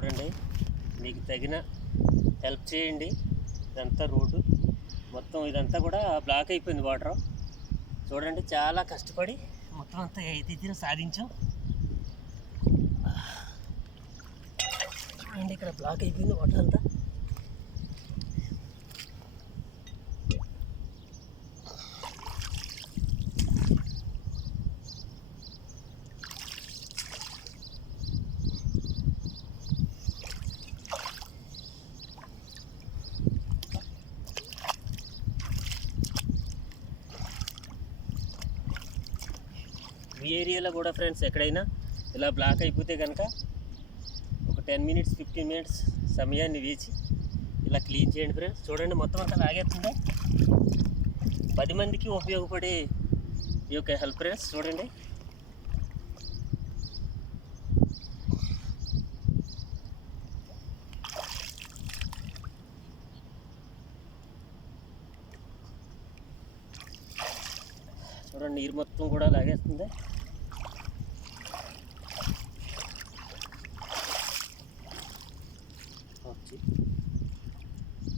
చూడండి, మీకు తగిన హెల్ప్ చేయండి. ఇదంతా రోడ్డు మొత్తం ఇదంతా కూడా బ్లాక్ అయిపోయింది వాటర్. చూడండి, చాలా కష్టపడి మొత్తం అంతా అయితే సాధించాం. చూడండి, ఇక్కడ బ్లాక్ అయిపోయింది వాటర్ అంతా. ఈ ఏరియాలో కూడా ఫ్రెండ్స్ ఎక్కడైనా ఇలా బ్లాక్ అయిపోతే కనుక ఒక 10 మినిట్స్ 15 మినిట్స్ సమయాన్ని వేచి ఇలా క్లీన్ చేయండి ఫ్రెండ్స్. చూడండి, మొత్తం అంతా లాగేస్తుంది. 10 మందికి ఉపయోగపడే ఈ యొక్క హెల్ప్ ఫ్రెండ్స్. చూడండి, చూడండి నీరు మొత్తం కూడా లాగేస్తుంది.